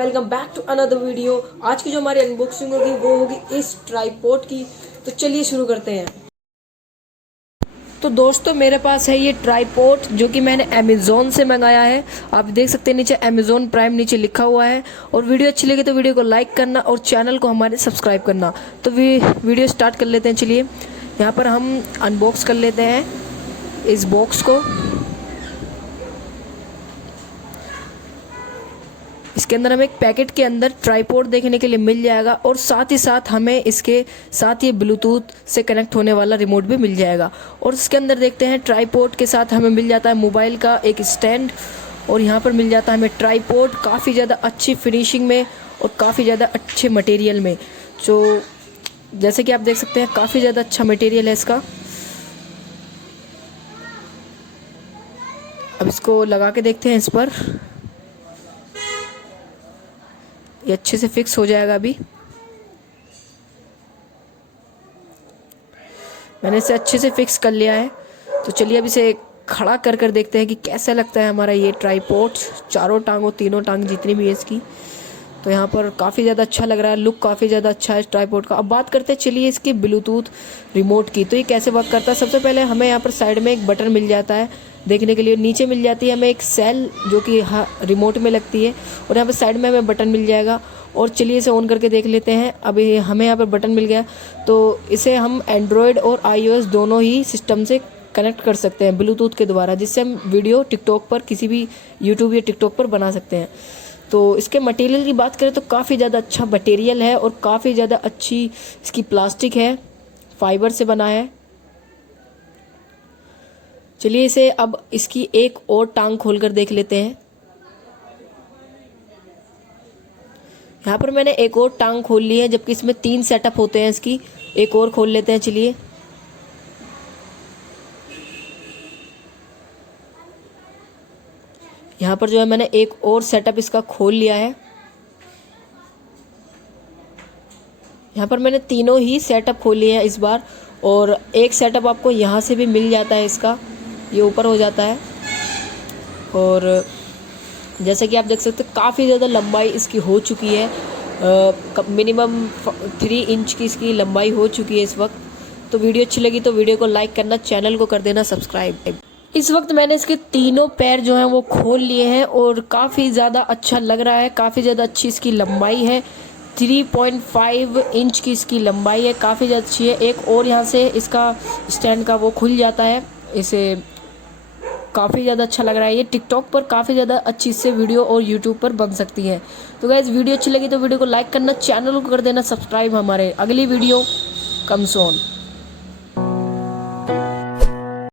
Welcome back to another video. आज की जो हमारी अनबॉक्सिंग होगी वो होगी इस ट्राइपॉड की। तो चलिए शुरू करते हैं। तो दोस्तों मेरे पास है ये ट्राइपॉड जो कि मैंने अमेज़ोन से मंगाया है। आप देख सकते हैं नीचे अमेज़ोन प्राइम नीचे लिखा हुआ है। और वीडियो अच्छी लगी तो वीडियो को लाइक करना और चैनल को हमारे सब्सक्राइब करना। तो वीडियो स्टार्ट कर लेते हैं। चलिए यहाँ पर हम अनबॉक्स कर लेते हैं इस बॉक्स को। इसके अंदर हमें एक पैकेट के अंदर ट्राइपॉड देखने के लिए मिल जाएगा और साथ ही साथ हमें इसके साथ ये ब्लूटूथ से कनेक्ट होने वाला रिमोट भी मिल जाएगा। और इसके अंदर देखते हैं ट्राइपॉड के साथ हमें मिल जाता है मोबाइल का एक स्टैंड और यहाँ पर मिल जाता है हमें ट्राइपॉड काफ़ी ज़्यादा अच्छी फिनिशिंग में और काफ़ी ज़्यादा अच्छे मटेरियल में। जो जैसे कि आप देख सकते हैं काफ़ी ज़्यादा अच्छा मटेरियल है इसका। अब इसको लगा के देखते हैं इस पर। ये अच्छे से फिक्स हो जाएगा। अभी मैंने इसे अच्छे से फिक्स कर लिया है। तो चलिए अब इसे खड़ा कर कर देखते हैं कि कैसा लगता है हमारा ये ट्राइपॉड। चारों टांगों तीनों टांग जितनी भी है इसकी। तो यहाँ पर काफ़ी ज़्यादा अच्छा लग रहा है, लुक काफ़ी ज़्यादा अच्छा है इस ट्राइपॉड का। अब बात करते हैं चलिए इसकी ब्लूटूथ रिमोट की। तो ये कैसे वर्क करता है। सबसे पहले हमें यहाँ पर साइड में एक बटन मिल जाता है देखने के लिए। नीचे मिल जाती है हमें एक सेल जो कि रिमोट में लगती है और यहाँ पर साइड में हमें बटन मिल जाएगा। और चलिए इसे ऑन करके देख लेते हैं। अभी हमें यहाँ पर बटन मिल गया। तो इसे हम एंड्रॉयड और iOS दोनों ही सिस्टम से कनेक्ट कर सकते हैं ब्लूटूथ के द्वारा, जिससे हम वीडियो टिकटॉक पर किसी भी यूट्यूब या टिकटॉक पर बना सकते हैं। तो इसके मटेरियल की बात करें तो काफ़ी ज़्यादा अच्छा मटेरियल है और काफ़ी ज़्यादा अच्छी इसकी प्लास्टिक है, फाइबर से बना है। चलिए इसे अब इसकी एक और टांग खोलकर देख लेते हैं। यहाँ पर मैंने एक और टांग खोल ली है, जबकि इसमें 3 सेटअप होते हैं इसकी। एक और खोल लेते हैं। चलिए यहाँ पर जो है मैंने एक और सेटअप इसका खोल लिया है। यहाँ पर मैंने तीनों ही सेटअप खोल लिए हैं इस बार। और एक सेटअप आपको यहाँ से भी मिल जाता है इसका, ये ऊपर हो जाता है। और जैसे कि आप देख सकते हैं काफ़ी ज़्यादा लंबाई इसकी हो चुकी है। मिनिमम 3 इंच की इसकी लंबाई हो चुकी है इस वक्त। तो वीडियो अच्छी लगी तो वीडियो को लाइक करना, चैनल को कर देना सब्सक्राइब। इस वक्त मैंने इसके तीनों पैर जो हैं वो खोल लिए हैं और काफ़ी ज़्यादा अच्छा लग रहा है। काफ़ी ज़्यादा अच्छी इसकी लंबाई है। 3.5 इंच की इसकी लंबाई है, काफ़ी ज़्यादा अच्छी है। एक और यहाँ से इसका स्टैंड का वो खुल जाता है। इसे काफ़ी ज़्यादा अच्छा लग रहा है। ये टिकटॉक पर काफ़ी ज़्यादा अच्छी इससे वीडियो और यूट्यूब पर बन सकती है। तो गाइस वीडियो अच्छी लगी तो वीडियो को लाइक करना, चैनल को कर देना सब्सक्राइब। हमारे अगली वीडियो कम सून।